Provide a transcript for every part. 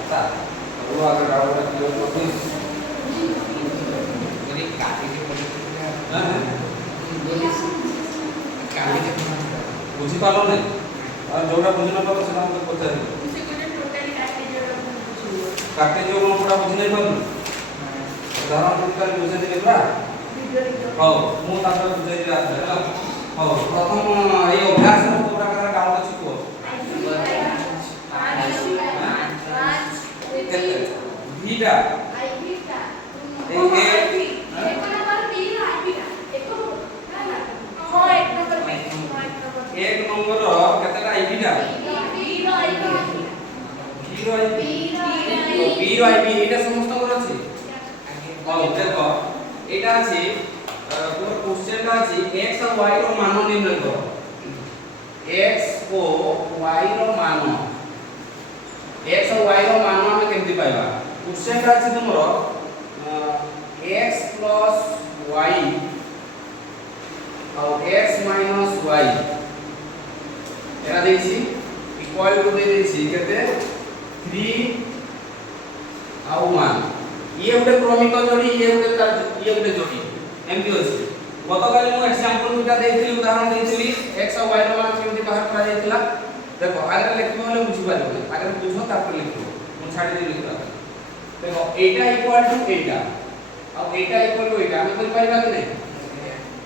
अच्छा वो अगर डाउट है क्लियर तो प्लीज मेरी काटी के हां काटी के बुझी पालो नहीं और जोड़ा बुझी न पालो सेना मते पचारि मुझे कोने टोटली काटे जोड़ा बुझियो काटे जो मन पूरा बुझी नहीं पालो उदाहरण के लिए बुझे देले पूरा हां मु ताका बुझे दिला ହେଲା हां प्रथम ए अभ्यास रो पूरा करा डाउट अछि को भीटा एक नंबर केतेटा आईबीटा जीरो आईबी बी आईबी एटा समस्त कर अछि हां देखो एटा अछि पूरा क्वेश्चन टा अछि x और y रो मान निर्णय करो x को y रो मान x और y रो मान हम केमति पाइबा क्वेश्चन टा अछि तुमरो x + y और x - y एरा देछि इक्वल टू दे देछि केते 3 और 1 ये उडे क्रमिक जोड़ी ये उडे जोड़ी एमती अछि गतकाली मु एग्जांपल दुटा देइथिली उदाहरण देइथिली x और y रो मान केमति बाहर करा जायतिला देखो आगे लिखबो हले बुझि पारिबो आगे बुझो तापर लिखबो मु छाडी दे लिखबा देखो एटा इक्वल टू एटा और एटा इक्वल टू एटा हम कर पारिबा कि नहीं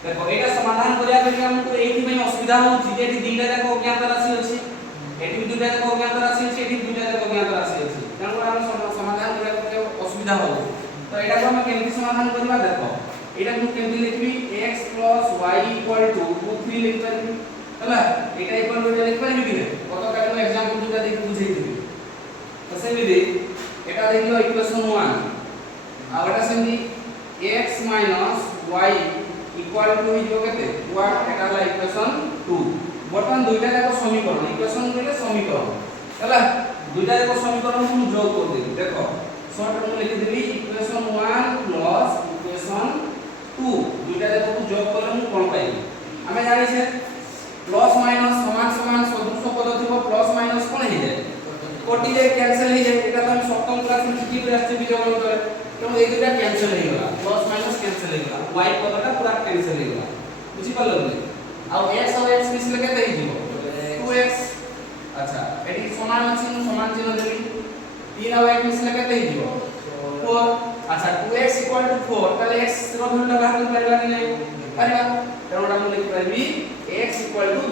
देखो एटा समाधान करिया बेले हमको एठी में असुविधा होउची जे एठी दुटा जाक अज्ञात राशि अछि एठी दुटा जाक अज्ञात राशि अछि एठी दुटा जाक अज्ञात राशि अछि तन हम समाधान करिया बेले असुविधा हो तो एटा को हम केमति समाधान करबा देखो एटा हम केमति लिखबी x + y = 3 लिख पारिबी हला एटा इक्वल टू एटा लिख पारिबी कि नहीं कत काली में एग्जांपल दुटा देखि बुझैतिबी तो से भी एटा देखियो इक्वेशन 1 आ एटा सेमि x - y इक्वल टू ही जो केते व्हाट एटा ला इक्वेशन 2 बर्तमान दुइटा जाको समीकरण इक्वेशन बोले समीकरण हला दुइटा जाको समीकरण हम जोग कर देबी देखो शॉर्ट में लिख देबी इक्वेशन 1 प्लस इक्वेशन 2 दुइटा जाको जोग करले हम कोन पाइबी हमें जानि छे प्लस माइनस समान समान सदृश पद थिबो प्लस माइनस कोन हे जाय कोटि जे कैंसिल हे जाय एटा तो हम सप्तम क्लास में शिखि राष्ट्रीय बीजगणित करे तो ए दुटा कैंसिल हे गला प्लस माइनस कैंसिल हे गला y पदटा पूरा कैंसिल हे गला बुझि पालो ने आ x और x मिसले केते हे जिवो 2x अच्छा एटी समान अछि समान चिन्ह देबी 3 और 1 मिसले केते हे जिवो 4 अच्छा 2x = 4 ताले x रो वैल्यू बाहर कर पारिबा कि नहीं पारिबा तेरोडा हम लिखि पारिबी x =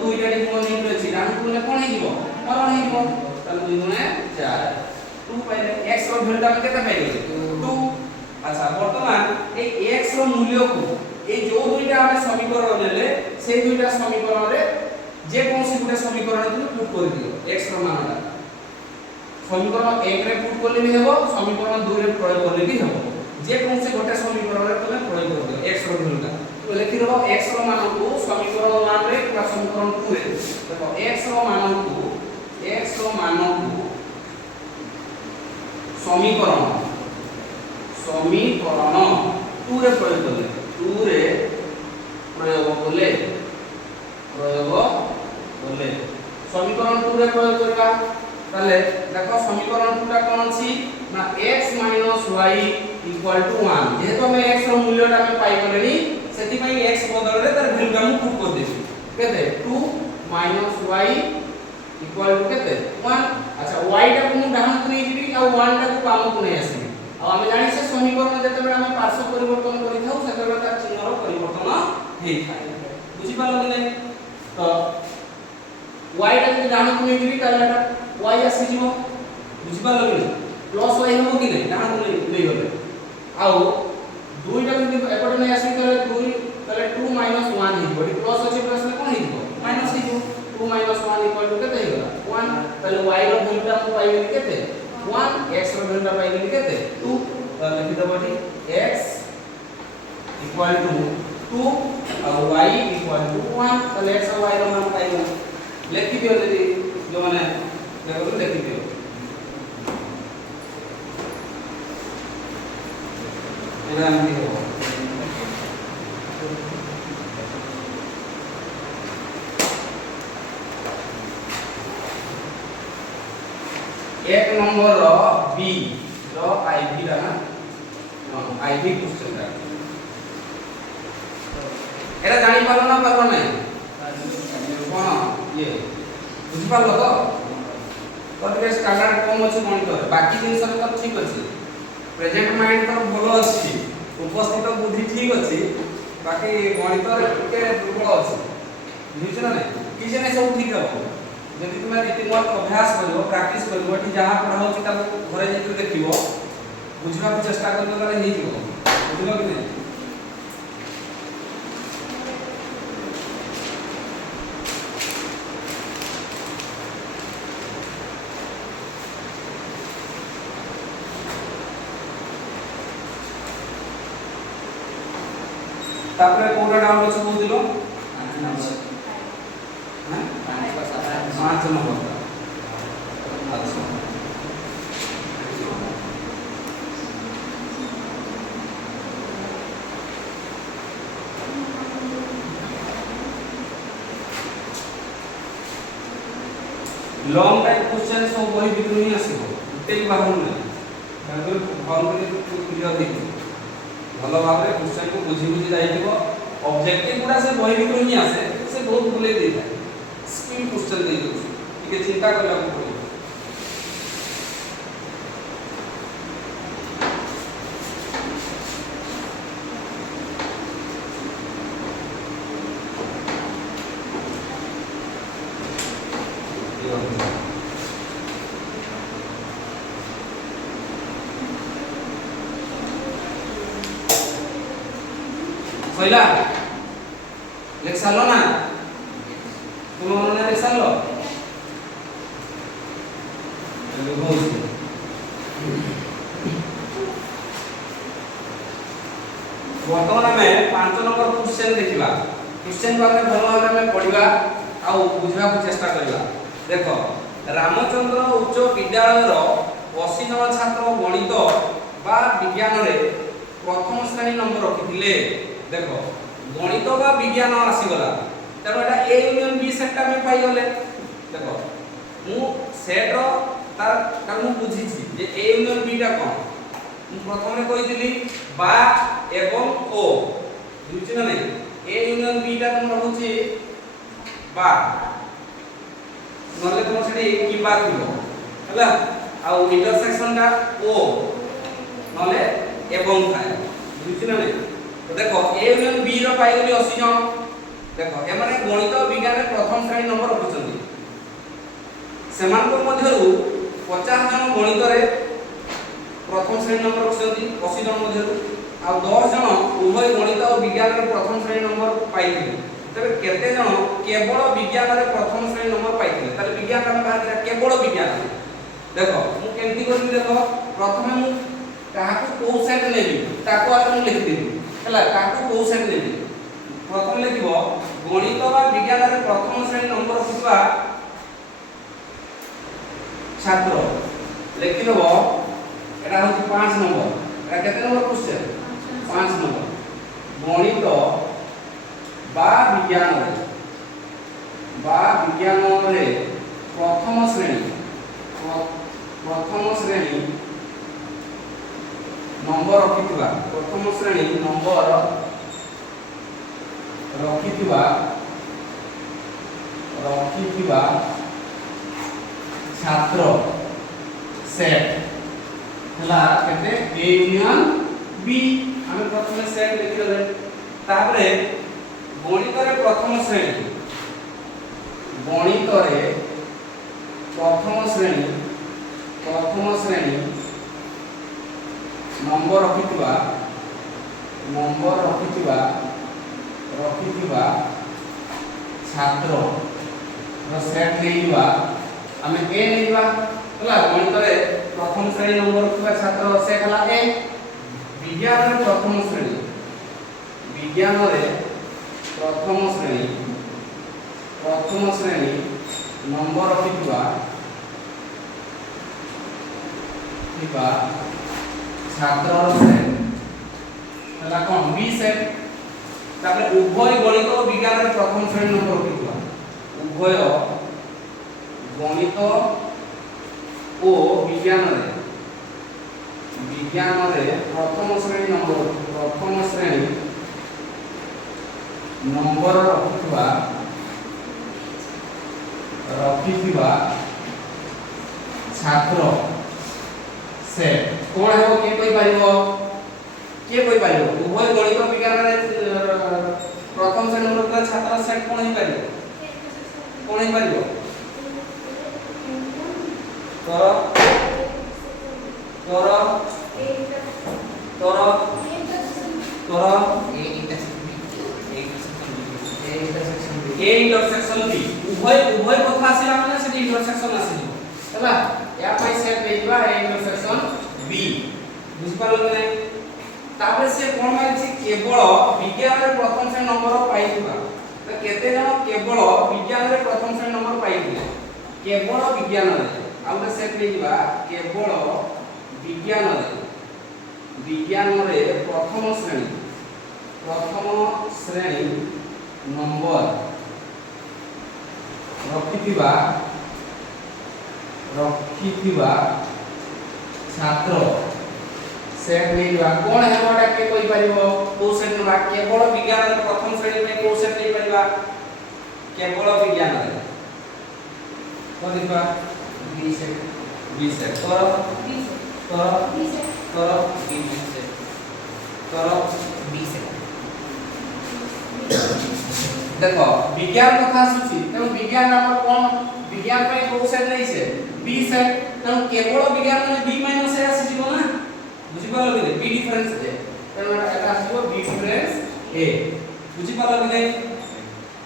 2 टा डिफो निम अछि डान कोने कोन हे जिवो हरण हे जिवो ताले 2 गुणे 4 2 पाइले x रो वैल्यू हम केते पाइले 2 अच्छा वर्तमान ए x रो मूल्य को ए जो दुइटा हम समीकरण लेले से दुइटा समीकरण रे जे कोनसी गुटे समीकरण तुम पुट कर दियो x रो मानटा समीकरण 1 रे पुट करले भी हेबो समीकरण 2 रे प्रयोग करले भी हेबो जे कोनसी गुटे समीकरण रे तुम प्रयोग कर दियो x रो वैल्यूटा तो लिखि देबो x रो मान को समीकरण 1 रे या समीकरण 2 रे देखो x रो मान को समीकरण 2 रे प्रयोग करले 2 रे प्रयोग करले समीकरण 2 रे प्रयोग करबा ताले देखो समीकरण 2 टा कोन अछि ना x - y = 1 जेतो में x रो मूल्यटा में पाई गलेनी सेति पई x बदल रे तार वैल्यू हम पुट कर देबी केते 2 - y = केते 1 अच्छा y टा को डाहन को नै दिबी आ 1 टा को बाम को नै आसी आ हम जानि से समीकरण जते बेला हम पार्श्व परिवर्तन करि थाउ सेते बेला तार चिन्ह रो परिवर्तन हेइ थाए बुझि पालो कि नै तो y टा को डाहन को नै दिबी ताले y आसी जीवो बुझि पालो कि नै प्लस y हो कि नै डाहन को नै गले आ दुइटा को एपटे नै आसी ताले 2 ताले 2 - 1 हे बडी प्लस अछि प्लस में कोन हे जीवो माइनस हे जीवो 2 - 1 = केते हे गला 1 ताले y रो वैल्यूटा हम पाइबे केते 1 x रो वैल्यूटा पाइबे केते 2 लिखि दबडी x = 2 और y = 1 ताले x और y रो मान पाइबे लिखि दियो जदी जो माने देखो लिखि दियो एरा हम दियो एक नंबर रो बी रो आईवी रा ना आईवी क्वेश्चन रा एरा जानि पालो ना पालो नै कोन ये बुझि पालो तो तोरे स्टैंडर्ड कम अछि गणित रे बाकी जिंस सब तो ठीक अछि प्रेजेंट माइंड तो भलो अछि उपस्थित बुद्धि ठीक अछि बाकी गणित रे के दुर्बल अछि बुझिछ ना नै कि जे नै सब ठीक हबो जदि तुम रीतिमत अभ्यास करिवो प्रैक्टिस करिवो एठी जहां पढ़ा होछि ताको घरे जेति देखिवो बुझिबा के चेष्टा करिवो ताले हेइ जिवो बुझलो कि नै तापरे कोरा डाउन अछि को दिलो हैं 5 नंबर अच्छा लॉन्ग टाइप क्वेश्चन सब वही भितर ही आसीबो एते बाहर नै तापर फॉर्म के क्लियर हेइ भलो भाबरे क्वेश्चन को बुझी बुझी जाइबो ऑब्जेक्टिव गुडा से वही भितर ही आसे से बहुत बुले दे थाए स्किल क्वेश्चन दे दो ठीक चिंता करला को पड़ो सैला लेख सालो ना तुम मन लेख सालो वर्तमान में 5 नंबर क्वेश्चन देखिबा क्वेश्चन बारे भलो भाबे में पढिबा आ बुझबा को चेष्टा करबा देखो रामचंद्र उच्च विद्यालय रो 80 जन छात्र गणित बा विज्ञान रे प्रथम श्रेणी नंबर रखिथिले देखो गणित बा विज्ञान आसी गला तब एटा ए यूनियन बी सेट ता में पाई गले देखो मु सेट रो तार मु बुझी छी जे ए यूनियन बी टा कोन मु प्रथमे कहितली बा एवं ओ बुझी ना नै ए यूनियन बी टा तुम रहउची बा नले तुम सेठी की बा थिबो हला आ इंटरसेक्शन टा ओ नले एवं थाए बुझी ना नै तो देखो ए यूनियन बी रो पाई गली 80 जन देखो ए माने गणित विज्ञान रे प्रथम श्रेणी नंबर रखुछंती सेमान को मध्यरु 50 जन गणित रे प्रथम श्रेणी नंबर रखुछंती 80 जन मध्यरु आ 10 जन उभय गणित और विज्ञान रे प्रथम श्रेणी नंबर पाइथिले तबे केते जन केवल विज्ञान रे प्रथम श्रेणी नंबर पाइथिले ताले विज्ञान रे बाहर केवल विज्ञान देखो मु केमती करबी देखो प्रथमे मु काहाकू को सेट लेबी ताको आ मु लिखि देबी हला काहाकू को सेट लेबी प्रथम लिखिबो गणित बा विज्ञान रे प्रथम श्रेणी नंबर रखुवा छात्र लिखि देबो एटा होची 5 नंबर एटा केते नंबर क्वेश्चन 5 नंबर गणित बा विज्ञान रे प्रथम श्रेणी नंबर रखिथिबा प्रथम श्रेणी नंबर रखिथिबा छात्र सेट हला केते ए यूनियन बी हम प्रथम सेट लिखिले तापरे गणित रे प्रथम श्रेणी नंबर रखिथिबा छात्र रो सेट लेइबा हमें ए लेइबा हला गणित रे प्रथम श्रेणी नंबर रखिबा छात्र सेट हला ए विज्ञान रे प्रथम श्रेणी नंबर रखिथिबा छात्र रो सेट हला कोन बी सेट तापरे उभय गणित और विज्ञान रे प्रथम श्रेणी नंबर रखिथिबा उभय गणित ओ विज्ञान रे प्रथम श्रेणी नंबर रखिथिबा छात्र से कोन हेबो के कोइ पारिबो उभय गणित विज्ञान रे प्रथम श्रेणी नंबर छात्र सेट कोन हे पारिबो ए इंटरसेक्शन बी उभय कथा आसिला माने से इंटरसेक्शन आसिलो हला या पाई सेट देइबा ए इंटरसेक्शन बी बुझ पालो कि नै तापर से कोन माइछि केवल विज्ञान रे प्रथम श्रेणी नंबर पाइथिबा तो केते जण केवल विज्ञान रे प्रथम श्रेणी नंबर पाइथिले केवल विज्ञान रे आउटे सेट देइबा केवल विज्ञान रे प्रथम श्रेणी नंबर रखिथिबा छात्र सेट नेइबा कोन हेबाटा के कहि परिबो को सेट नेबा केवल विज्ञान रे प्रथम श्रेणी में को सेट नै परिबा केवल विज्ञान रे को देखबा बी सेट करो बी सेट देखो विज्ञान कथा सुची त विज्ञान नंबर कोन विज्ञान पे को सेट नै से बी सेट त केवल विज्ञान में बी माइनस ए आसी जीवो ना बुझि पालो कि बी डिफरेंस ए त एटा आसीबो बी डिफरेंस ए बुझि पालो कि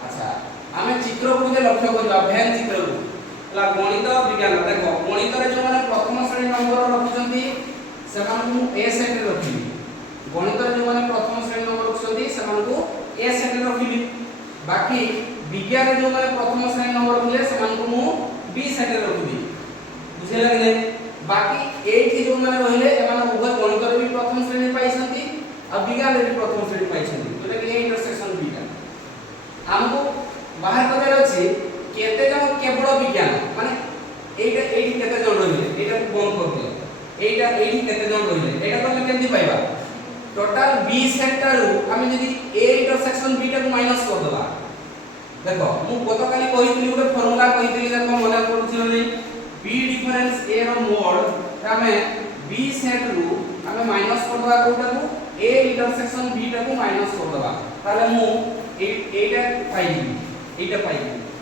अच्छा हमें चित्र को जे लक्ष्य करबा भैन चित्र को ला गणित विज्ञान देखो गणित रे जो माने प्रथम श्रेणी नंबर रखुचंती सेमान को ए सेट रे रखिबी गणित रे जो माने प्रथम श्रेणी नंबर रखुचंती सेमान को ए सेट रे रखिबी बाकी विज्ञान रे जो माने प्रथम श्रेणी नंबर रखले सेमान को मु बी सेट रे रखिबी बुझिला कि नै बाकी एठी जो माने रहले एमान उभय गणित रे भी प्रथम श्रेणी पाइसंती आ विज्ञान रे भी प्रथम श्रेणी पाइसंती जोटा कि ए इंटरसेक्शन बीटा हमको बाहर करले अछि केते जन केवल विज्ञान माने एटा एठी केते जन रहिले एटा को बंद कर दियो एटा एठी केते जन रहिले एटा तो हम केंति पाइबा टोटल बी सेट रू हम यदि ए इंटरसेक्शन बीटा को माइनस कर दबा देखो मु गतकाली कहितली गोटे फार्मूला कहितली देखो मन पडुछि नै बी डिफरेंस ए रो मोड हमें बी सेट रू हमें माइनस कर दबा कोटा को ए इंटरसेक्शन बीटा को माइनस कर दबा ताले मु एटा पाइबी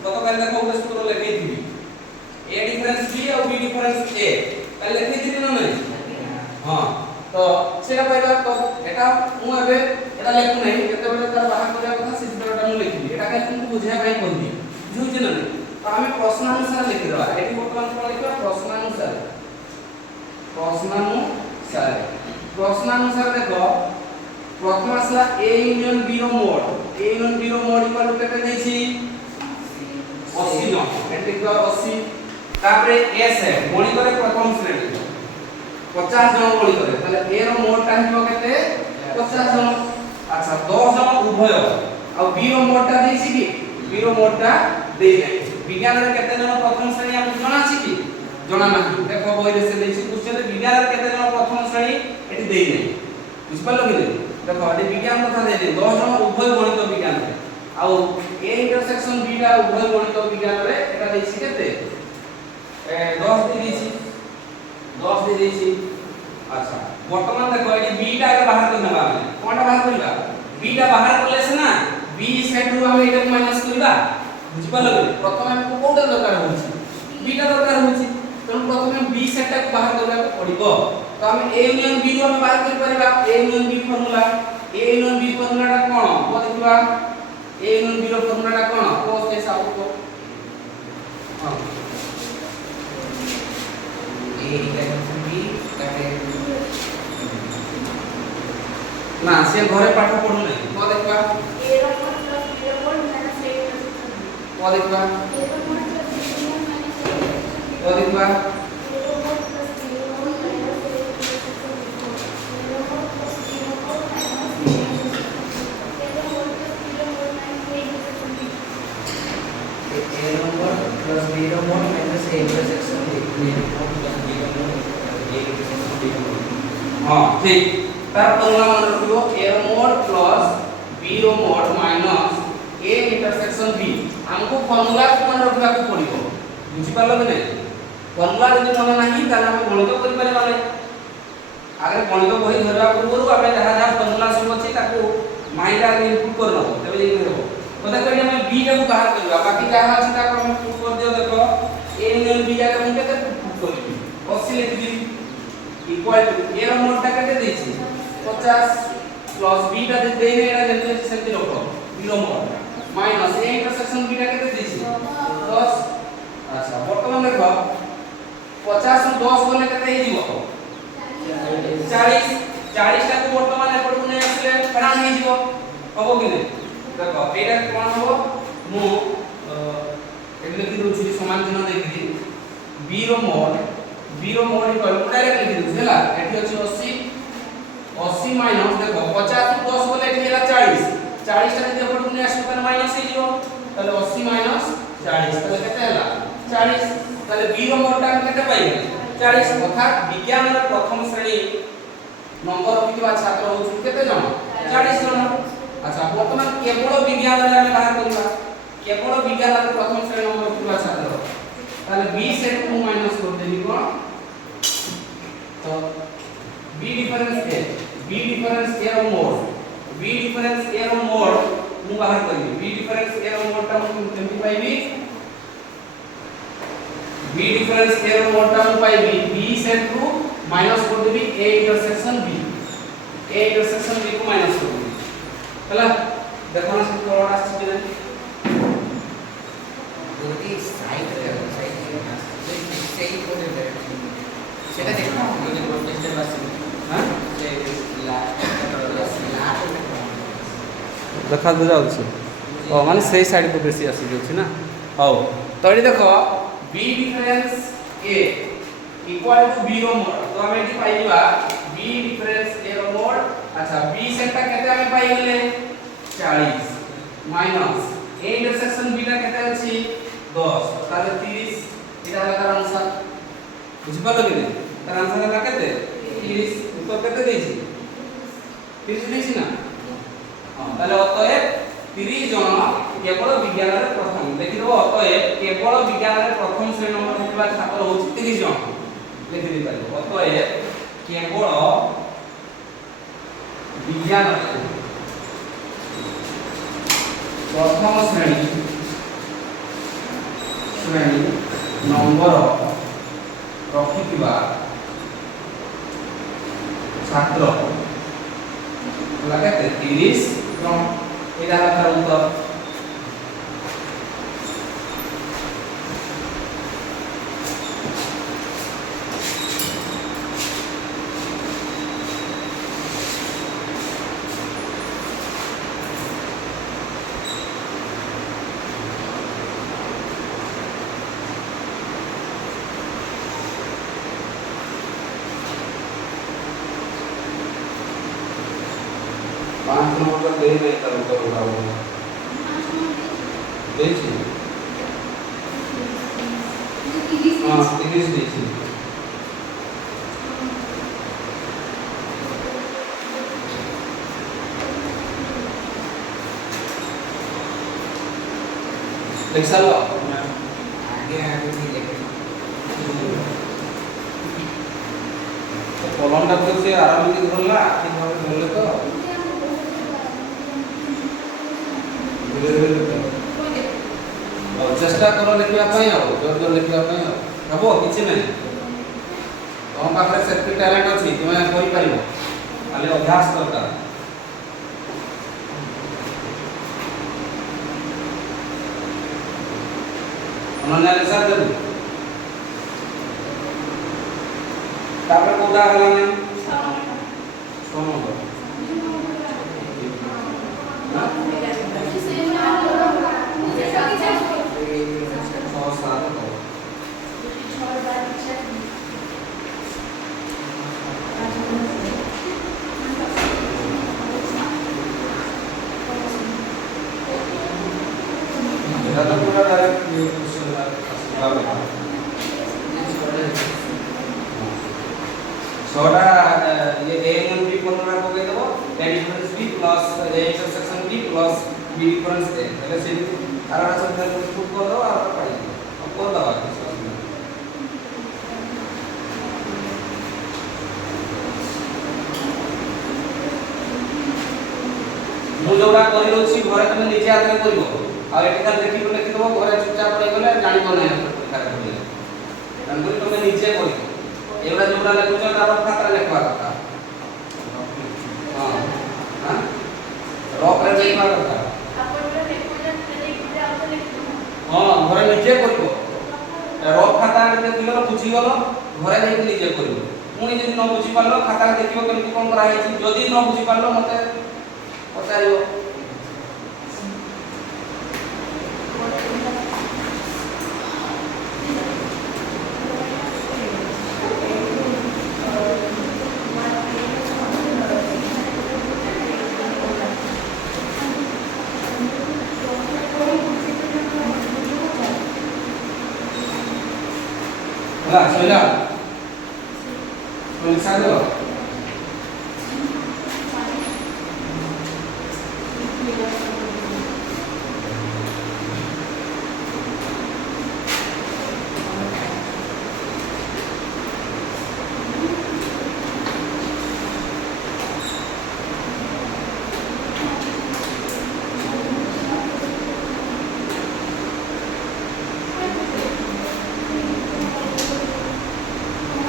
गतकाली देखो गोटे सूत्र लेखैथिबी ए डिफरेंस बी और बी डिफरेंस ए ताले लेखैथिबी ना नै हां तो सेटा पाइबा तो एटा मु एबे एटा लेखु नै केते बेले तार बाहर करिया कथा से चित्रटा मु लेखिबी एटा के तुमको बुझिया भाई कहबी बुझुछि ना नै तो हमें प्रश्नानुसार लिखि देबा एटी वर्तमान कोन लिखबा प्रश्नानुसार देखो प्रथम आसला ए यूनियन बी रो मोड इक्वल टू केते देछि 80 न एटी को 80 तापरे एस है गणित रे प्रथम श्रेणी 50 जन गणित रे ताले ए रो मोड ता हिबो केते 50 जन अच्छा 10 जन उभय आ बी रो मोड ता देछि कि बी रो मोड ता देइ नै विज्ञान रे केते जन प्रथम श्रेणी हम जणा छि कि जणा नाही देखो बहि रे से देछि क्वेश्चन रे विज्ञान रे केते जन प्रथम श्रेणी एटी देइ नै बुझ पालो कि देखो ए विज्ञान कथा दे 10 जन उभय गणित विज्ञान रे आ ए इंटरसेक्शन बीटा उभय गणित विज्ञान रे एटा देछि केते 10 दे देछि अच्छा वर्तमान देखो ए बीटा के बाहर करना बामे कोनटा बाहर करबा बीटा बाहर करले से ना बी सेट रू हम एटा माइनस करबा बुझ पालो प्रथम हमको कोटा दरकार होछि बीटा दरकार होछि तो प्रथम बी सेट को बाहर करबा पड़िबो तो हम ए यूनियन बी रो हम बाहर कर परबा ए यूनियन बी फार्मूला टा कोन को देखबा ए यूनियन बी रो फार्मूला टा कोन cos के साथ को हां ए इंटरसेक्शन बी काटे ना से घरे पाठ पढु नै को देखबा ए रो मोड प्लस बी रो मोड माइनस ए को देखबा ए रो मोड प्लस बी रो मोड माइनस ए को देखबा ए रो मोड प्लस बी रो मोड माइनस ए रो मोड प्लस बी रो मोड माइनस ए रो मोड प्लस बी रो मोड माइनस ए रो मोड प्लस बी रो mod minus A intersection B हाँ ठीक तार फॉर्मूला मन रखियो a रो मोड प्लस b रो mod minus a intersection b हमको फॉर्मूला को मन रखबा को पड़िबो बुझि पालो कि नहीं फॉर्मूला जदि मन नाही ताले हम गणित करि पारे माने आगे गणित बही धरवा पूर्व आमे जहा जहा फॉर्मूला सब अछि ताको माइंड आगे इनपुट कर नबो तबे जे हेबो पता करिया हम b को बाहर करबा बाकी जहा अछि ताको हम पुट कर दियो देखो a यूनियन b जाके हम केते पुट करबी 80 लिख दी इक्वल टू a रो मोड ता केते देछि 50 प्लस b ता दे देने एटा जेते सेमति रखो b रो mod minus a intersection b ता केते देछि 10 अच्छा वर्तमान देखो 50 नु 10 गले केते हे जीवो 40 40 टा को वर्तमान एपड को नै आसले कणा हे जीवो हबो कि नै देखो एटा कोन हबो मु एबले कि दोछि समान चिन्ह देखि b रो मोड इक्वल टू डायरेक्ट लिखि दोछि हला एठी अछि 80 माइनस देखो 50 नु 10 गले एठी हला 40 40 टा जदि एपड को नै आसले त माइनस हे जीवो ताले 80 माइनस 40 ताले केते हला 40 ताले b रो मोड टा केते पाइबे 40 अर्थात विज्ञान रो प्रथम श्रेणी नंबर रखिबा छात्र होछु केते जण 40 जण अच्छा वर्तमान केवल विज्ञान रे हम बाहर करबा केवल विज्ञान रो प्रथम श्रेणी नंबर रखिबा छात्र ताले b सेट को माइनस कर देबी कोन तो b डिफरेंस a रो मोड मु बाहर करबी b डिफरेंस a रो मोड ता मु केमति पाइबी b डिफरेंस a रो मोड ता मु पाइबी b सेट को माइनस कर देबी a इंटरसेक्शन b को माइनस कर देबी हला देखो ना सब कोड आछि कि नहीं যদি সাইড সেই কোডে দেয় সেটা দেখো যদি প্রোটেস্টের বাসি हां যে লাস্ট देखा जाउछि ओ माने सेही साइड को बेसी आसी जाउछि ना हौ तो एठी देखो b difference a equal to b रो मोड तो हम एठी पाइबा b डिफरेंस a रो मोड अच्छा b सेटा केते हम पाइ गेले 40 माइनस a इंटरसेक्शन b टा केते अछि 10 ताले 30 इटा लगा आंसर बुझि पालो कि नहीं तार आंसर लगा केते 30 उत्तर केते देछि 30 देछि ना हां ताले अतएव 30 जन केवल विज्ञान रे प्रथम देखि दो अतएव केवल विज्ञान रे प्रथम श्रेणी नंबर रखिबा छात्र होछि 30 जन लिखि दे पालो अतएव केवल विज्ञान रे प्रथम श्रेणी नंबर रखिबा छात्र लगाते 30 जन एटा हला उत्तर पांच नंबर दे नहीं तर उत्तर होगा वो देखिए हां 30 देखिए देख सालो आगे नहीं लेके तो कलम टा तो से आराम से धरला आखि भावे धरले तो चेष्टा करो लिखा जोर लिखा हम किसी ना तुम पाखे से टैलेंट अच्छी तुम्हें कर खाली अभ्यास दरकार अनन्या लिखा देबू तापर कोडा हला नै 6 नंबर हां तो पूरा डायरेक्ट क्वेश्चन है ছটা ये ए एन बी फॉर्मूला পকাই দেব a difference b plus a intersection b plus b difference a তাহলে সেই আর একটা সূত্র পুট করে দাও আর পাই দাও কোন দাও ମୁଁ ଯୋଉଟା କରି ଦଉଛି ଘରେ ତମେ ନିଜେ ଆଗରେ କରିବ ଆଉ ଏଠି ଖାଲି ଦେଖିକି ଲେଖିଦେବ ଘରେ ଚୁପଚାପ ରହିଗଲେ ଜାଣିବ ନାହିଁ ଲେଖାରେ ପଡ଼ିଲେ ତେଣୁକରି ତମେ ନିଜେ କରିବ ଏଗୁଡ଼ା ଯୋଉଟା ଲେଖୁଛ ତାର ଖାତାରେ ଲେଖିବା କଥା ହଁ ହଁ ରଫରେ ଲେଖିବା କଥା ଆପଣଙ୍କର ରେକର୍ଡ ଲେଖିଲେ ଆଉ ତ ଲେଖିବୁ ହଁ ଘରେ ନିଜେ କରିବ ରଫ ଖାତାରେ ଦେଖିଗଲ ବୁଝିଗଲ ଘରେ ଯାଇକି ନିଜେ କରିବ ପୁଣି ଯଦି ନ ବୁଝିପାରିଲ ଖାତାରେ ଦେଖିବ କେମିତି କ'ଣ କରାହେଇଛି ଯଦି ନ ବୁଝିପାରିଲ ମୋତେ ପଚାରିବ ହେଲା ଶୋଇଲା ପରୀକ୍ଷା ଦେବ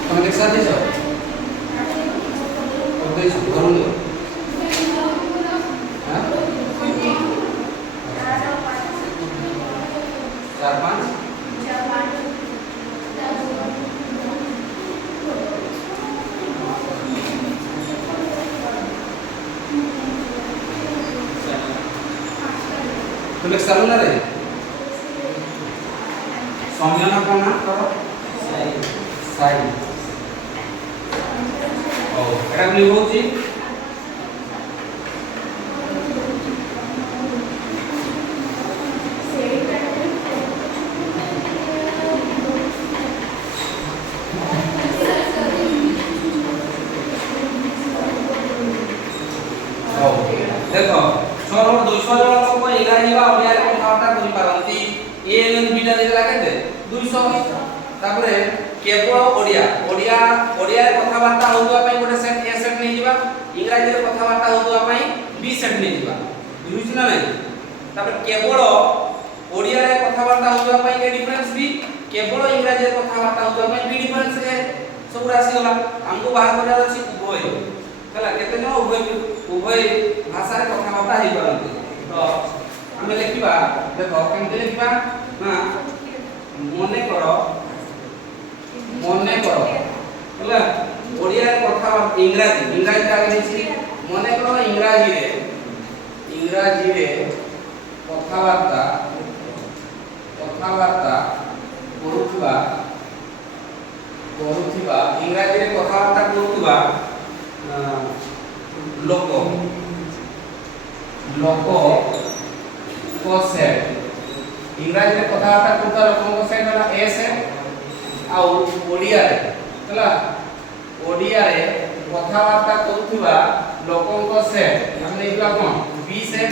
ତମେ ଦେଖା ଦେଇଛ ଦେଇଛ ଘରୁ चार पाँच तुम चालू ना रे सौम्य ना कौन ना करो साई ओ एटा भी होची देखो छोरो 200 जण लोक इंग्रजी बा ओडिया रे कथाबार्ता करि पारंती ए एन बी टा देला केते 200 तापरे केवल ओडिया ओडिया ओडिया रे कथाबार्ता होतुवा पई गोटे सेट ए सेट नै जिबा इंग्रजी रे कथाबार्ता होतुवा पई बी सेट नै जिबा बुझिछ ना नै तापरे केवल ओडिया रे कथाबार्ता होतुवा पई ए डिफरेंस बी केवल इंग्रजी रे कथाबार्ता होतुवा पई बी डिफरेंस ए सब राशि होला हमको बाहर करला अछि उभय हला केते न उभय भाषा रे कथाबार्ता हेइ पारंती तो हमें लिखिबा देखो केमते लिखिबा ना मने करो हला ओडिया रे कथाबार्ता इंग्रजी ता आगे मने करो इंग्रजी रे कथाबार्ता करुथिबा इंग्रजी रे कथाबार्ता करुथिबा लोक को सेट इंग्रजी रे कथाबार्ता करता लोक को सेट होला ए सेट आ ओडिया रे हला ओडिया रे कथाबार्ता करुथिबा लोक को सेट हमने इला कोन बी सेट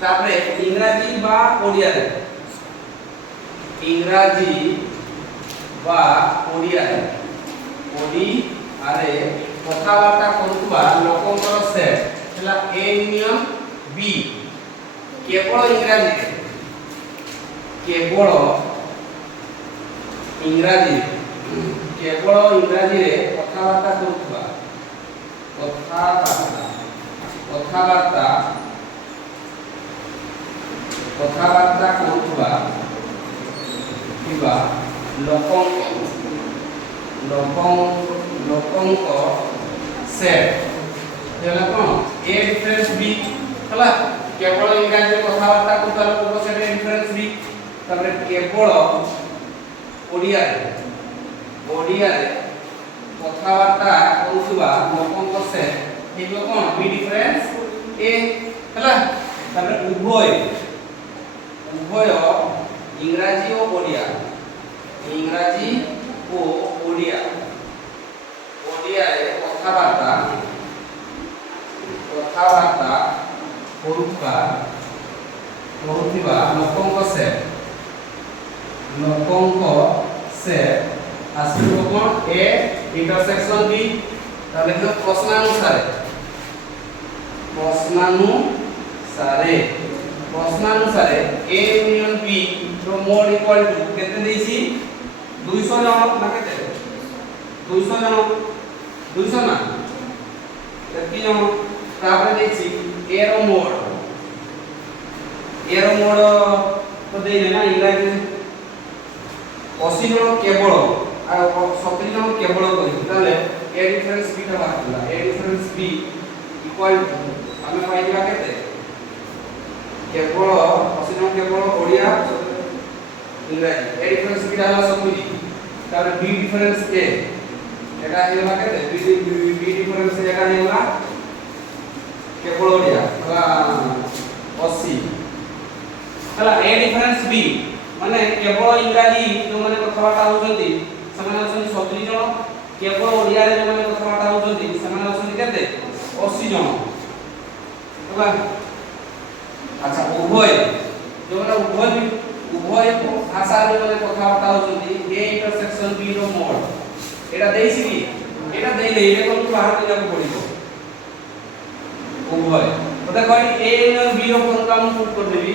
तापरे इंग्रजी बा ओडिया रे इंग्रजी बा ओडिया रे कथाबार्ता करुवा लोकंकर सेट हला ए यूनियन बी केवल इंग्रजी रे कथाबार्ता करुवा कथाबार्ता करुवा किबा लोकंक सेट हला कोन ए डिफरेंस बी हला केवल इंग्रजी कथाबार्ता करता लोक सेट ए डिफरेंस बी तबरे केवल ओडिया रे कथाबार्ता करथुबा लोकंक सेट हेबो कोन बी डिफरेंस ए हला तबरे उभय इंग्रजी और ओडिया ଓଡ଼ିଆରେ କଥାବାର୍ତ୍ତା କରୁଥିବା ଲୋକଙ୍କ ସେଟ୍ ଆସିବ କ'ଣ ଏ ଇଣ୍ଟରସେକ୍ସନ ବି। ତାହେଲେ କି ପ୍ରଶ୍ନାनुସାରେ ए यूनियन बी रो मोड इक्वल टू केते देछि 200 जन ना केते 200 जन 200 ना केते जन तापर देछि ए रो मोड तो देले ना इंग्लिश 80 जन केवल आ 70 जन केवल करि ताले ए डिफरेंस बी ता बातला ए डिफरेंस बी इक्वल टू हमें पाइबा केते केवल 80 जन केवल ओडिया इंग्लिश ए डिफरेंस बी डाला 70 तार बी डिफरेंस ए एटा हेला केते बी डिफरेंस एटा हेला केवल ओडिया हला 80 हला ए डिफरेंस बी माने केवल इंग्लिश जो माने कथावार्ता होजंती समान अछन 70 जन केवल ओडिया रे जो माने कथावार्ता होजंती समान अछन केते 80 जन हला। अच्छा उभय जो माने उभय भाषा रे माने कथावार्ता होजंती ए इंटरसेक्शन बी रो मोड एटा देइछि कि एटा देइले ए कोन बाहर करला पड़िबो उभय तो देखो ए यूनियन बी रो फॉर्मूला हम पुट कर देबी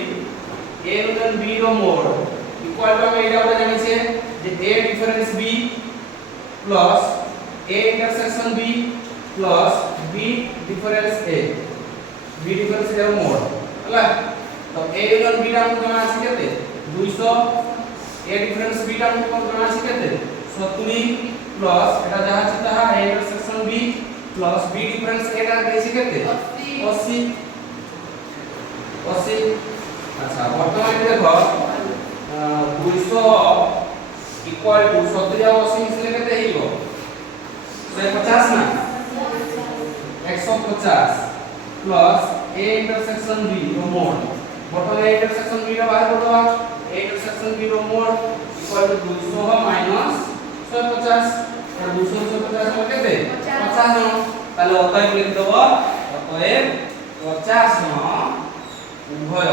ए यूनियन बी रो मोड इक्वल टू हम एटा बोले जानि छे जे A difference B plus A intersection B plus B difference A रो मोड हला। तो ए यूनियन बी टा हम जमा अछि केते 200 ए डिफरेंस बी टा हम जमा अछि केते 70 प्लस एटा जहा अछि ताहा A intersection B plus B difference A टा देछि केते 80। अच्छा वर्तमान देखो 200 इक्वल टू 70 और 80 मिसले केते हेइबो 150 ना 150 प्लस ए इंटरसेक्शन बी रो मोड वर्तमान ए इंटरसेक्शन बी रो बाहर करदवा ए इंटरसेक्शन बी रो मोड इक्वल टू 200 माइनस 150 और 200 150 हो केते 50 जन ताले अतय लिख दबो अतय 50 जन उभय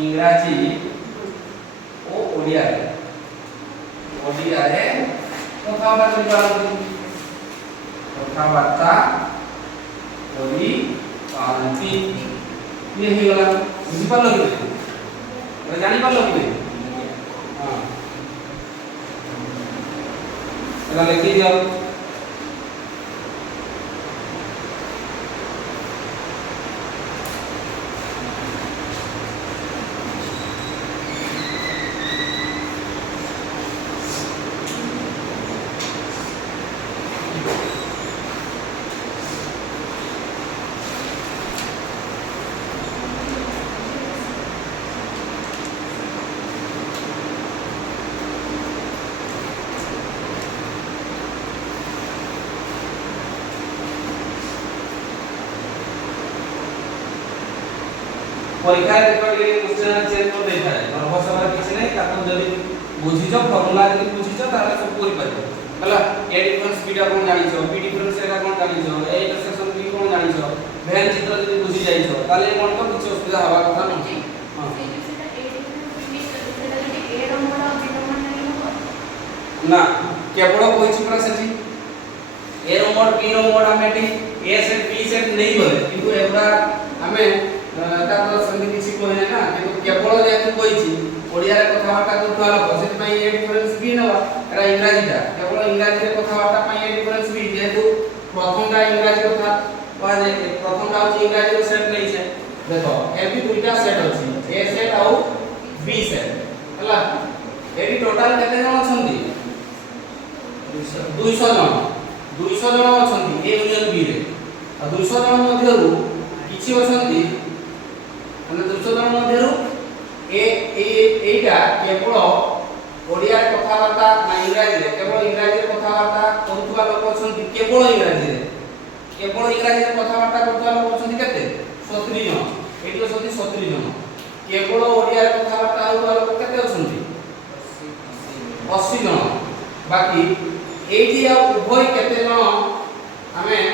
इंग्राजी ओ ओडिया रे कथावार्ता करी पारंती ये हे गला बुझि पालो कि नहीं जानि पालो कि नहीं हां एला लिखि दियो परीक्षा रे क्वेश्चन चेंज कर दे थाए नर्वस हमार किछ नै ताको जदी बुझिजो फार्मूला जदी बुझिजो ताले सब कोइ पाइबो हला ए डिफरेंस बी टा कोन जानिछो बी डिफरेंस एटा कोन जानिछो ए इंटरसेक्शन बी कोन जानिछो भेन चित्र जदी बुझि जाइछो ताले मन तो किछ असुविधा हवा कथा नै हां ना केवल कोइछि पर सेठी ए रो मोड बी रो मोड हमेटी ए सेट बी सेट नै बोले किंतु एबरा हमें तापर संधि किछि कहले ना किंतु केवल जेतु कहिछि ओडिया रे कथावार्ता करथुआ लोक सेति पई ए डिफरेंस बी नवा एरा इंग्रजीटा केवल इंग्रजी रे कथावार्ता पई ए डिफरेंस बी जेतु प्रथमटा इंग्रजी कथा वा जे प्रथमटा होछि इंग्रजी रो सेट नै छै देखो ए भी दुईटा सेट अछि ए सेट आउ बी सेट हला एडी टोटल केते जण अछंती 200 जण अछंती ए यूनियन बी रे आ 200 जण मध्यरु किछि अछंती माने 200 जण मध्यरु एटा केवल ओडिया कथावार्ता ना इंग्रजी रे केवल इंग्रजी कथावार्ता करूथुवा लोक अछंती केवल इंग्रजी रे कथावार्ता करूथुवा लोक अछंती केते 70 जण एटी अछंती 70 जण केवल ओडिया कथावार्ता होथुवा लोक केते अछंती 80 जण बाकी एठी आ उभय केते जण हमें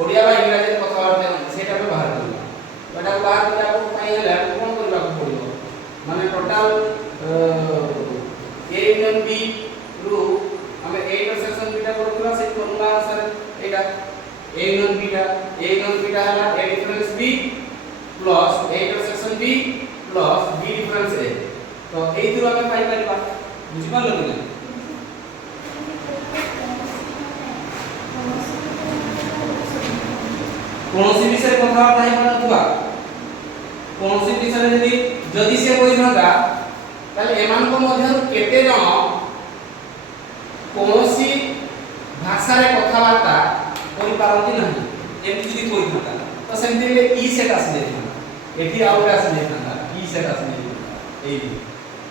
ओडिया बा इंग्लिश कथबार्ता सेटा पे बाहर करबा एटा बाहर करला को पाई हला कोन करबा को पड़िबो माने टोटल ए यूनियन बी रु हमें ए इंटरसेक्शन बीटा करथला से फॉर्मूला अनुसार एटा ए यूनियन बीटा हला A difference B plus A intersection B plus B difference A तो एई दुरा हमें पाई परबा बुझि पालो कि नहीं कोनोसी विषय कथबार्ता हे पानथुवा कोनोसी विषय जदि से कोइ थांता ताले एमान को मध्यरु केते जण कोनोसी भाषा रे कथबार्ता करि पारंती नाही एमति जदि कोइ थांता तो सेमति ले ई सेट आसी देथा एठी आउट आसी देथा ई सेट आसी देथा एई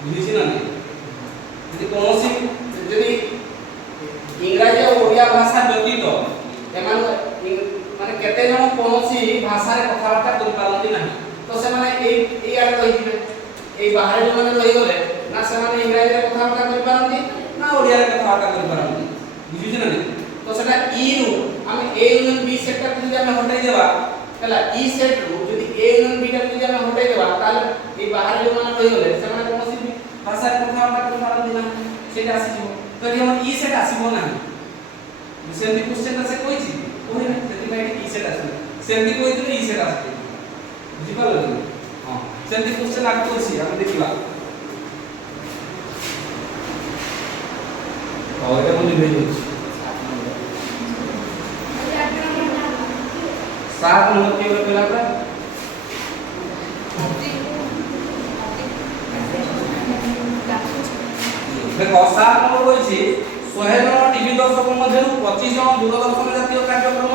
बुझिछि ना जदि कोनोसी जदि इंग्रजी और ओडिया भाषा व्यतीत एमान माने केते जण कोनोसी भाषा रे कथबार्ता करि पारंती नाही तो से माने एई आर रहि जिवे एई बाहर जो माने रहि गले ना से माने इंग्रजी रे कथबार्ता करि पारंती ना ओडिया रे कथबार्ता करि पारंती बुझिछि ना तो सेटा ई रु हम ए यूनियन बी सेट टा जदि हम हटाई देबा हला ई सेट रु जदि ए यूनियन बी टा जदि हम हटाई देबा ताले एई बाहर जो माने रहि गले से माने कोनोसी भाषा रे कथबार्ता करि पारंती ना सेटा आसी जिवो तो एठी हम ई सेट आसीबो नाही सेमति क्वेश्चन से कोइछि कोइ ना सेति भाई ई सेट आसी सेमति कोइ तो ई सेट आसी बुझि पालो हां सेमति क्वेश्चन आके कोइछि हम देखिबा और एटा मुझे भेजो 7 नंबर के पेला पर देखो 7 नंबर कोइछि 100 जन टीवी दर्शक मध्य 25 जन दूरदर्शन जातीय कार्यक्रम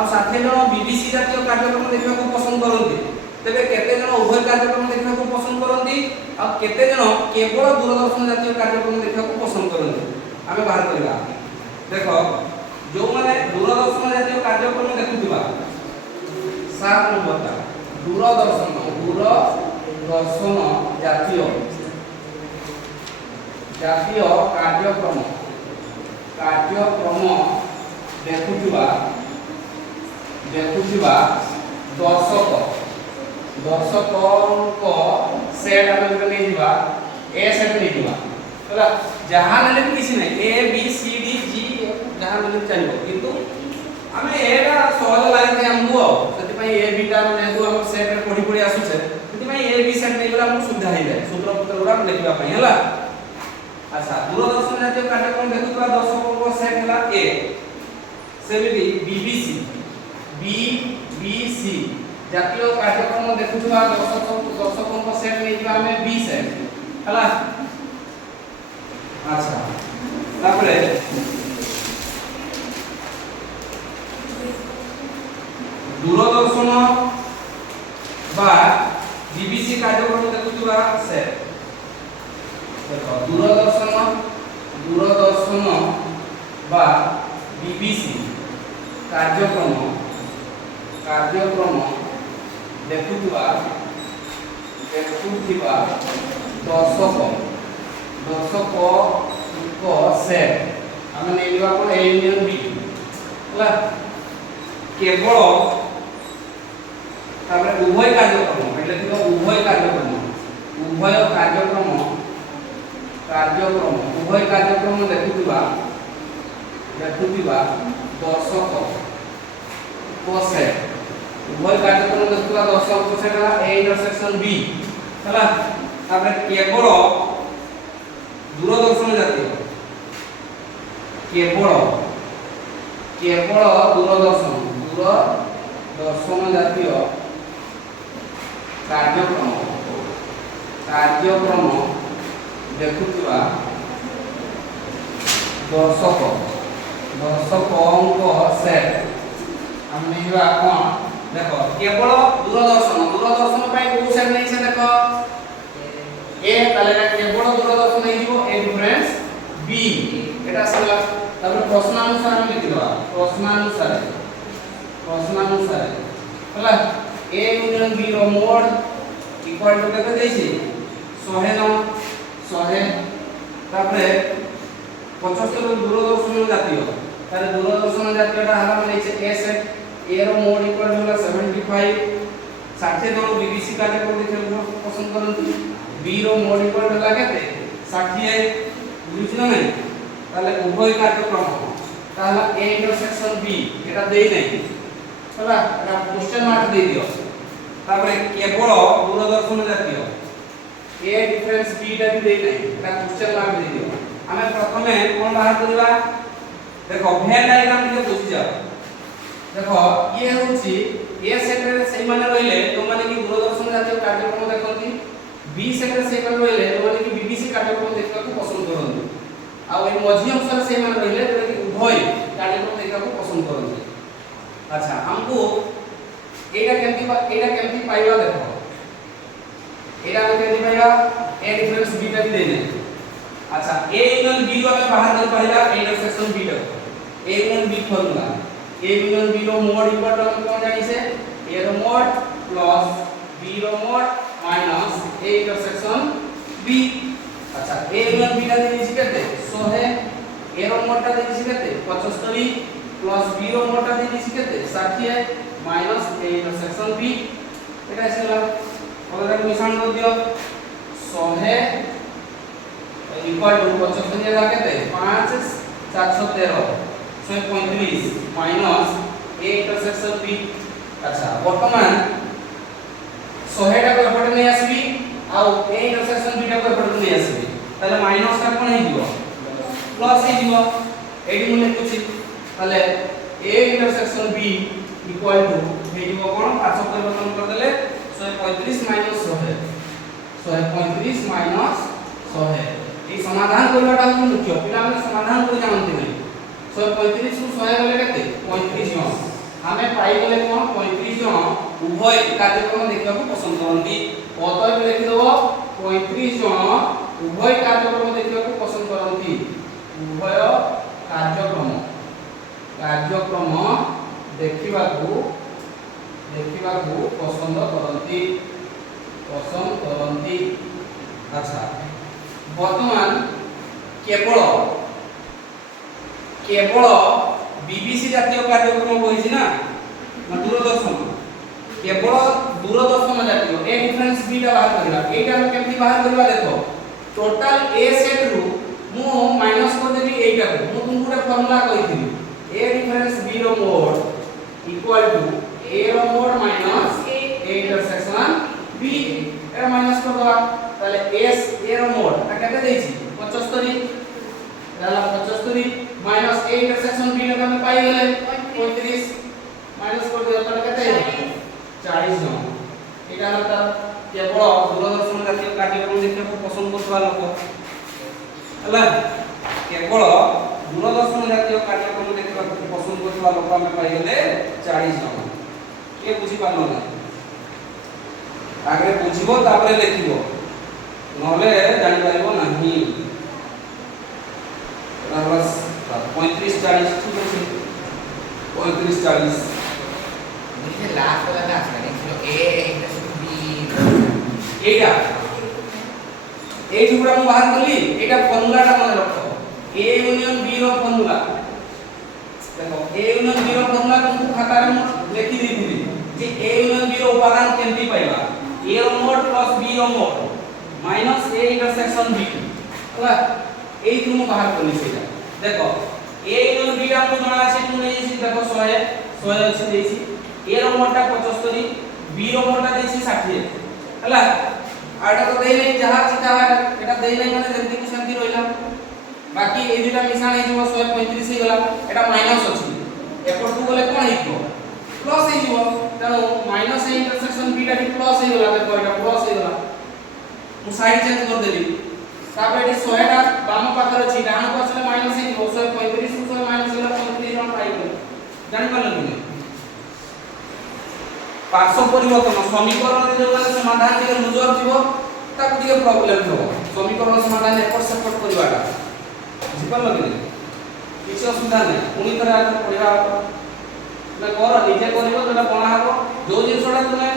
और 60 जन बीबीसी जातीय कार्यक्रम देखा पसंद करती तेरे केते जन उभय कार्यक्रम देखा पसंद करती और केते जन केवल दूरदर्शन जातीय कार्यक्रम देखा पसंद करती आमे बाहर करबा देखो जो माने दूरदर्शन जातीय कार्यक्रम देखुथिबा 7 नंबर का दूरदर्शन जातीय कार्यक्रम देखुथिबा दर्शक को सेट हम नै दिबा ए सेट नै दिबा हला जहां ले किसी नै A B C D G जहां ले चलिबो किंतु हमें एटा सहज लागते हमहु सेति पई ए बीटा नै दु हम सेट रे पढी पढी आसु छे सेति पई ए बी सेट नै गला हम सुविधा हे जाय सूत्र पत्र उडा लिखिबा पई हला अच्छा दूरदर्शन जातीय कार्यक्रम देखुवा दर्शकों को सेट हला ए सेमिति बीबीसी जातीय कार्यक्रम देखुवा दर्शकों को सेट नै दिबा हमें बी सेट हला अच्छा तापरे दूरदर्शन बा बीबीसी कार्यक्रम देखुवा सेट देखो दूरदर्शन बा बीबीसी कार्यक्रम देखुवा दर्शक को सेट हम नेलिबा को ए यूनियन बी हला केवल तापर उभय कार्यक्रम એટલે કે उभय कार्यक्रम देखुवा दर्शक को सेट उभय कार्यक्रम देखुवा दर्शक को सेट हला ए इंटरसेक्शन बी हला तापर केवल दूरदर्शन जातीय दूरदर्शन जातीय कार्यक्रम देखुवा दर्शकों सेट हम निवा कोन देखो केवल दूरदर्शन पाई को सेट नहीं से देखो ए ताले केवल दूरदर्शन नहीं जीवो ए डिफरेंस बी एटा सला तब प्रश्नानुसार हम लिखि दवा प्रश्नानुसार हला ए यूनियन बी रो मोड इक्वल टू केते देछि 100 तापरे 75 দূরদর্শন জাতীয় তাহলে দূরদর্শন জাতীয়টা হলো মানে এ সেট এ র মোড ইকুয়াল হলো 75 60 জন বিবিসি কার্যক্রম ଦେଖିବାକୁ পছন্দ କରନ୍ତି বি র মোড ইকুয়াল হলো কেতে 60 বুঝছ না নাই তাহলে উভয় কার্যক্রম তাহলে এ ইন্টারসেকশন বি এটা দেই নাই ହେଲା এটা কোশ্চেন মার্ক দেই দিও তারপরে কেবল দূরদর্শন জাতীয় এ ডিফারেন্স বি টা भी দেই নাই এটা কোশ্চেন মার্ক দেই দিও ଆମେ প্রথমে কোন বাহার করিবা দেখো ভেন ডায়াগ্রাম টিকে বুঝি যাও দেখো ইয়ে হচ্ছে এ সেক্টরে সেই মানে রইলে তোমরা কি দূরদর্শন জাতীয় কার্যক্রম দেখନ୍ତି বি সেক্টরে সেই মানে রইলে তোমরা কি বিবিসি কার্যক্রম ଦେଖିବାକୁ পছন্দ କରନ୍ତି ଆଉ এই মঝি অংশରେ সেই মানে রইলে তোমরা কি উভয় কার্যক্রম ଦେଖିବାକୁ পছন্দ କରନ୍ତି আচ্ছা हमको এটা কেমতি পাইবা দেখো এটা আমি কেমতি পাইবা এ ডিফারেন্স বি টা দেই নাই अच्छा a यूनियन b रो हमें बाहर कर पाइला इंटरसेक्शन b रो a union b formula a union b रो मोड इक्वल टू हम कोन जानि से a रो मोड प्लस b रो mod minus a intersection b अच्छा a यूनियन b टा देछि केते 100 है a रो मोड टा देछि केते 75 प्लस b रो मोड टा देछि केते 60 है माइनस a इंटरसेक्शन b एटा आसीला ओकरा मिश्रण कर दियो 100 इक्वल टू 75 जगह केते 5 413 135 माइनस a इंटरसेक्शन b अच्छा वर्तमान 100 टा को एपटे नै आसीबी आ a इंटरसेक्शन b टा को एपटे नै आसीबी ताले माइनस टा कोन हे दियो प्लस हे दियो एडी मूल्य कुछ ताले a intersection b equal to हे दियो कोन 5 परिवर्तन कर देले 135 माइनस 100 135 माइनस 100 এই সমাধান করিবাটা হচ্ছে মুখ্য পিলা মানে সমাধান করে জানতে নাই 135 କୁ 100 গলে কেতে 35 জন আমি পাই গলে কোন 35 জন উভয় কার্যক্রম দেখিବାକୁ পছন্দ করନ୍ତି অতএব লিখি দেব 35 জন উভয় কার্যক্রম দেখিବାକୁ পছন্দ করନ୍ତି উভয় কার্যক্রম ଦେଖିବାକୁ পছন্দ କରନ୍ତି আচ্ছা বর্তমান কেবল বিবিসি জাতীয় কার্যক্রম কইছি না দূরদর্শন কেবল দূরদর্শন জাতীয় এ ডিফারেন্স বি টা বাহার করিবা এইটা আমি কেমতি বাহার করিবা দেখো টোটাল এ সেট রু মু মাইনাস করে দেবি এইটা মু তুমକୁ ଗୋଟେ ফর্মুলা কইଥିଲି এ ডিফারেন্স বি র মোড ইকুয়াল টু এ র mod minus A intersection B এর মাইনাস করবা তাহলে s এর মোড তা কত দেইছি 75 তাহলে 75 মাইনাস a ইন্টারসেকশন b এর আমি পাই গেলে 35 মাইনাস করে দিও তাহলে কত 40 জন এটা হলো তার কেবল দূরদর্শন জাতীয় কার্যক্রম ଦେଖିବାକୁ পছন্দ করবা লোক হলা কেবল দূরদর্শন জাতীয় কার্যক্রম ଦେଖିବାକୁ পছন্দ করবা লোক আমি পাই গেলে 40 জন কে বুঝি পারলো না আগে বুঝিব তারপরে লিখিব নহলে জানি পারিব নাহি বাস 35 40 ঠিক আছে 35 40 मुझे लास्ट वाला ना आसने चलो a इंटरसेक्शन b এইটা এই টুকরা আমি বাহার করলি এটা ফর্মুলাটা মনে রাখো a ইউনিয়ন b র ফর্মুলা দেখো a ইউনিয়ন b র ফর্মুলা তুমি খাতারে লিখি দিবি যে a ইউনিয়ন b র উপাদান কেমতি পাইবা a র মোড প্লাস b র mod minus a intersection b হলা এই তুমি বাহার করলি সেটা দেখো a ইউনিয়ন b টা আমি জানা আছে তুমি নেইছি দেখো 100 আছে দেইছি a র মোডটা 75 b র মোডটা দেইছি 60 হলা আর এটা তো দেই নাই যাহা চিতা এটা দেই নাই মানে যেমতি কি শান্তি রইলা বাকি এই দুটা মিশান হই যাব 135 হই গলা এটা মাইনাস আছে এপরটু গলে কোন হইব প্লাস হই যাব তেনো মাইনাস এ ইন্টারসেকশন b টা প্লাস হই গলা দেখো এটা প্লাস হই গলা মু সাইড চেঞ্জ করে দেলি তারপরে এটি 100 টা বাম পাখে আছে ডান পাশে আসলে মাইনাস হই 135 କୁ 100 মাইনাস হইলা 35 জন পাই গেল জানি পারলেন কি পার্শ্ব পরিবর্তন সমীকরণের যোগালে সমাধান টিকে লুজর থিব তাকে টিকে প্রবলেম হব সমীকরণ সমাধান এপট সেপট করিবাটা বুঝিপারল কি কিছু অসুবিধা নাই পুনি করে আগে পড়িবা তুমি কর নিজে করিব যেটা বনা হবো যে জিনিসটা তুমি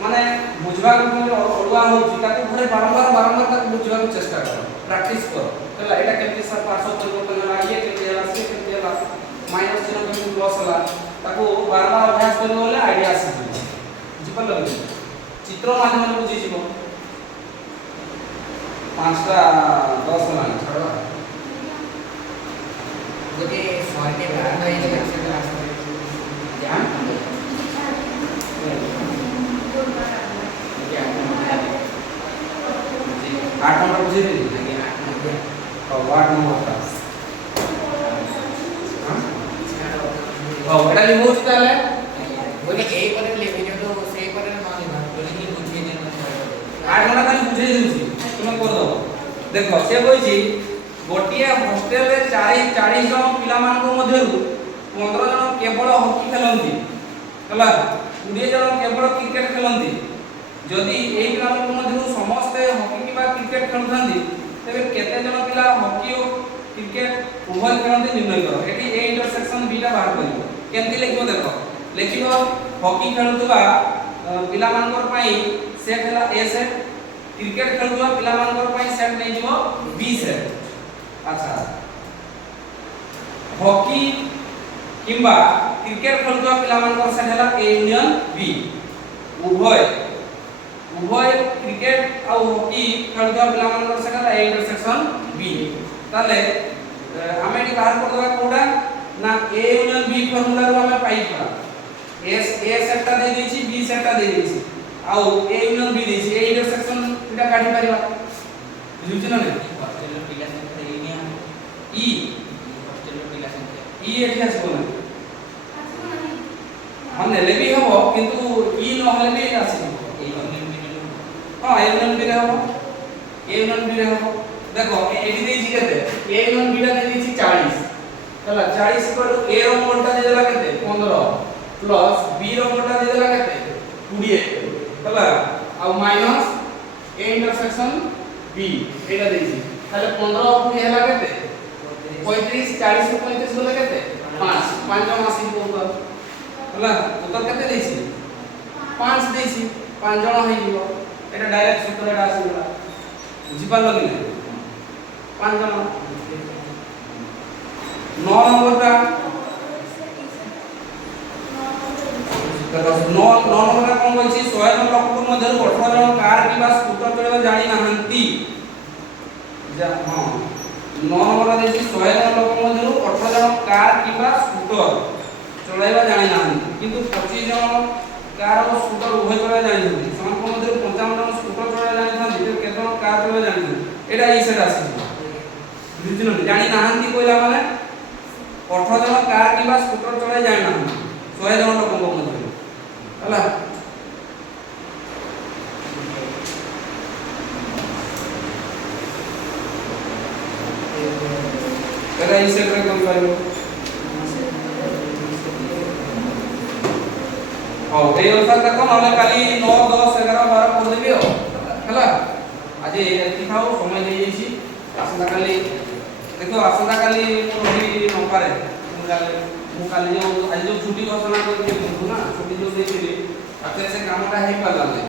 ମାନେ ବୁଝବା ଅଡୁଆ ହଉଛି ତାକୁ ଘରେ ବାରମ୍ବାର ତାକୁ ବୁଝିବାକୁ ଚେଷ୍ଟା କର, ପ୍ରାକ୍ଟିସ କର ହେଲା। ଏଟା କେମିତି ପାର୍ଶ୍ୱ ପରିବର୍ତ୍ତନ ହେଲା, ଇଏ କେମିତି ହେଲା, ସିଏ କେମିତି ହେଲା, ମାଇନସ ଚିହ୍ନ କେମିତି ପ୍ଲସ ହେଲା, ତାକୁ ବାରମ୍ବାର ଅଭ୍ୟାସ କରିବ ବୋଲେ ଆଇडिଆ ଆସିଯିବ। ବୁଝିପାରିଲ କି? ଚିତ୍ର ମାଧ୍ୟମରେ ବୁଝିଯିବ। 5ଟା 10 ହେଲାଣି ଛାଡ଼। ଗୋଟେ ସର୍ଟେ ବାହାର ହେଇଗଲା ସେଟା ଆସେ ହାଁ? आठ नंबर बुझे नहीं और 8 नंबर था हां एटा लिखो ताले बोले ए पर लिखि जो तो से पर न लिखा बोले कि बुझे नहीं 8 नंबर खाली बुझे देउछी तुम कर दो। देखो से कहछि गोटिए हॉस्टल रे 40 जन पिला मान को मध्यरु 15 जन केवल हॉकी खेलंती हला 20 जन केवल क्रिकेट खेलंती। जदि एई पिलामान मध्यरु समस्ते हॉकी किबा क्रिकेट खेलुथांती तेबे केते जन पिला हॉकी और क्रिकेट उभय खेलंती निर्णय करो। एटी ए इंटरसेक्शन बी टा बाहर करियो। केमति लिखियो देखो लिखियो हॉकी खेलुतबा पिलामानकर पई सेट हला ए सेट, क्रिकेट खेलुतबा पिलामानकर पई सेट नै जिवो बी सेट। अच्छा हॉकी किबा क्रिकेट खेलुतबा पिलामानकर सेट हला ए यूनियन बी। उभय क्रिकेट आ हॉकी खेलुतबा पिलामानकर सेट हला ए इंटरसेक्शन बी। ताले हमें एटी बाहर कर देबा कोडा ना ए यूनियन बी फार्मूला रो हमें पाइबा एस ए सेटटा दे देछि बी सेटटा दे देछि आ ए यूनियन बी देछि ए इंटरसेक्शन इटा काढी परिबा। बुझुछ ना नै हॉस्टल पिला संख्या यूनियन ई हॉस्टल पिला संख्या ई एठी आसबो ना हम नेले भी हबो किंतु ई न हले भी आसीबो। ए यूनियन बी हां ए यूनियन बी रे हबो ए यूनियन बी रे हबो। देखो एठी देछि केते ए यूनियन बी टा दे देछि 40 हला 40 पर ए रो मोडटा दे देला केते 15 प्लस बी रो मोडटा दे देला केते 20 हला आ माइनस ए इंटरसेक्शन बी एटा देछि ताले 15 पुनी हला केते 35 40 को 35 बोले केते 5 जन आसी उत्तर हला उत्तर केते देछि 5 देछि 5 जन होई जिवो एटा डायरेक्ट सूत्र एटा आसीला। बुझि पालो कि नै 5 जन 9 नंबरटा 9 नंबरटा कोन कहछि 100 जन लोकक मध्यरु 18 जन कार किबा स्कूटर चलाइबा जानि नाहंती। जा हां 9 नंबरटा देछि 100 जन लोकक मध्यरु 18 जन कार किबा स्कूटर चलाइबा जानि नाहंती किंतु 25 जन कार और स्कूटर उभय चलाइबा जानि नाहंती। समान को मध्यरु 55 जन स्कूटर चलाइबा जानि नाहंती तो केते जन कार चलाइबा जानि नाहंती एटा ई सेट आसी बुझिनो जानि नाहंती कोइला माने 18 जन कार किबा स्कूटर चलाइ जानि नाहंती 100 जन लोकक मध्यरु हला एटा ई सेट रे कम पाइबो। हां ए अनुसार देखो नले काली 9 10 11 12 कर देबी हो हला आज एति खाओ समय दे जैसी आसंता काली देखो आसंता काली मो रही नंपारे मु काली जो आज जो छुट्टी घोषणा करके ना छुट्टी जो देथिली आखिर से कामटा हे पाला